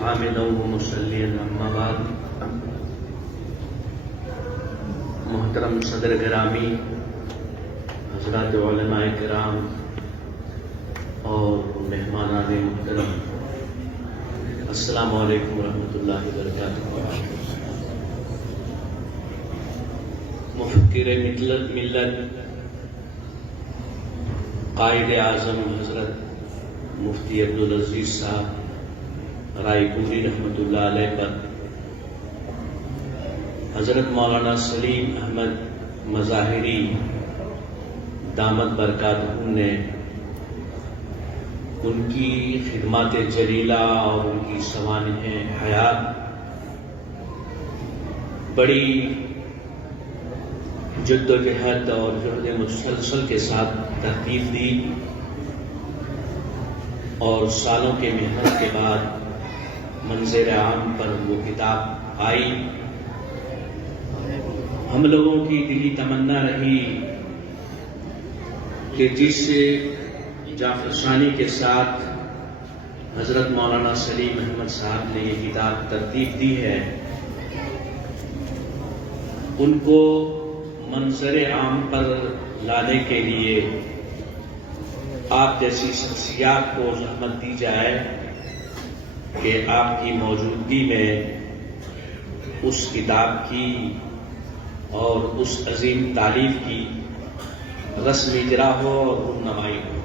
حامدا ومصليا اما بعد. محترم صدر گرامی، حضرات علماء کرام اور مہمانان محترم، السلام علیکم ورحمۃ اللہ وبرکاتہ. مفکر ملت قائد اعظم حضرت مفتی عبدالعزیز صاحب رائے پوری رحمۃ اللہ علیہ پر حضرت مولانا سلیم احمد مظاہری دامت برکاتہ نے ان کی خدمات جلیلہ اور ان کی سوانح حیات بڑی جد و جہد اور جہد مسلسل کے ساتھ ترتیب دی اور سالوں کے محنت کے بعد منظر عام پر وہ کتاب آئی. ہم لوگوں کی دلی تمنا رہی کہ جس جافرشانی کے ساتھ حضرت مولانا سلیم احمد صاحب نے یہ کتاب ترتیب دی ہے، ان کو منظر عام پر لانے کے لیے آپ جیسی شخصیات کو زحمت دی جائے کہ آپ کی موجودگی میں اس کتاب کی اور اس عظیم تالیف کی رسم اجرا ہو اور رونمائی ہو.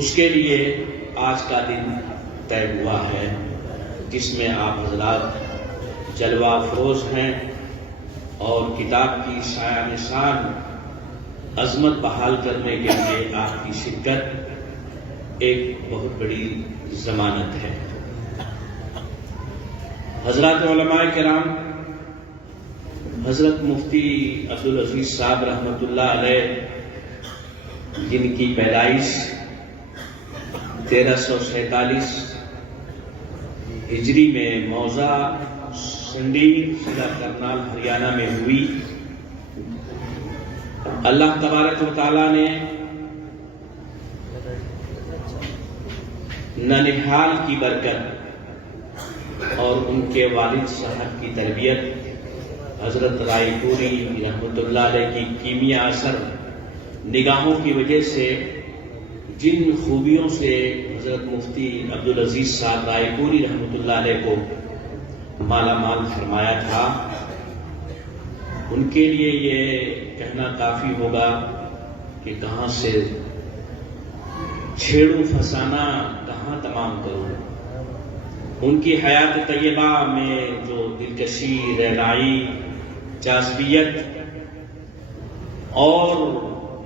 اس کے لیے آج کا دن طے ہوا ہے جس میں آپ حضرات جلوہ افروز ہیں اور کتاب کی شایان شان عظمت بحال کرنے کے لیے آپ کی شرکت ایک بہت بڑی ضمانت ہے. حضرات علماء کرام، حضرت مفتی عبدالعزیز صاحب رحمۃ اللہ علیہ، جن کی پیدائش 1347 ہجری میں موضع سنڈی ضلع کرنال ہریانہ میں ہوئی، اللہ تبارک و تعالیٰ نے ننہال کی برکت اور ان کے والد صاحب کی تربیت، حضرت رائے پوری رحمۃ اللہ علیہ کی کیمیا اثر نگاہوں کی وجہ سے جن خوبیوں سے حضرت مفتی عبدالعزیز صاحب رائے پوری رحمۃ اللہ علیہ کو مالا مال فرمایا تھا، ان کے لیے یہ کہنا کافی ہوگا کہ کہاں سے چھیڑوں فسانہ کہاں تمام کروں. ان کی حیات طیبہ میں جو دلکشی، رہنائی، جاذبیت اور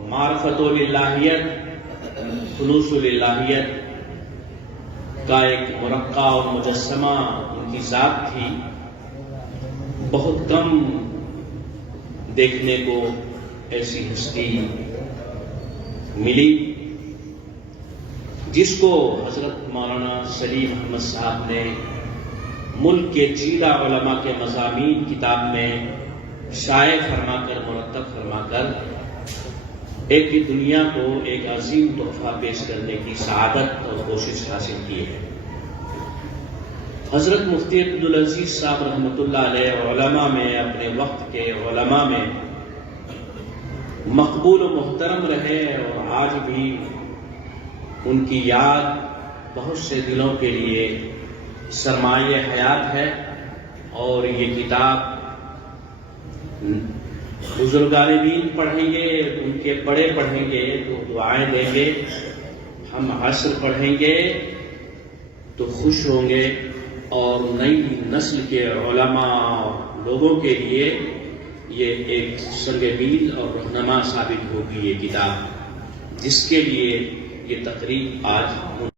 معرفت الہیت، خلوص الہیت کا ایک مرقع اور مجسمہ ان کی ذات تھی، بہت کم دیکھنے کو ایسی ہستی ملی جس کو حضرت مولانا سلیم احمد صاحب نے ملک کے چیدہ علماء کے مضامین کتاب میں شائع فرما کر، مرتب فرما کر ایک دنیا کو ایک عظیم تحفہ پیش کرنے کی سعادت اور کوشش حاصل کی ہے. حضرت مفتی عبدالعزیز صاحب رحمۃ اللہ علیہ علماء میں، اپنے وقت کے علماء میں مقبول و محترم رہے اور آج بھی ان کی یاد بہت سے دلوں کے لیے سرمایہ حیات ہے. اور یہ کتاب بزرگان دین پڑھیں گے، ان کے بڑے پڑھیں گے تو دعائیں دیں گے، ہم عصر پڑھیں گے تو خوش ہوں گے، اور نئی نسل کے علماء لوگوں کے لیے یہ ایک سنگ میل اور رہنما ثابت ہوگی یہ کتاب، جس کے لیے یہ تقریب آج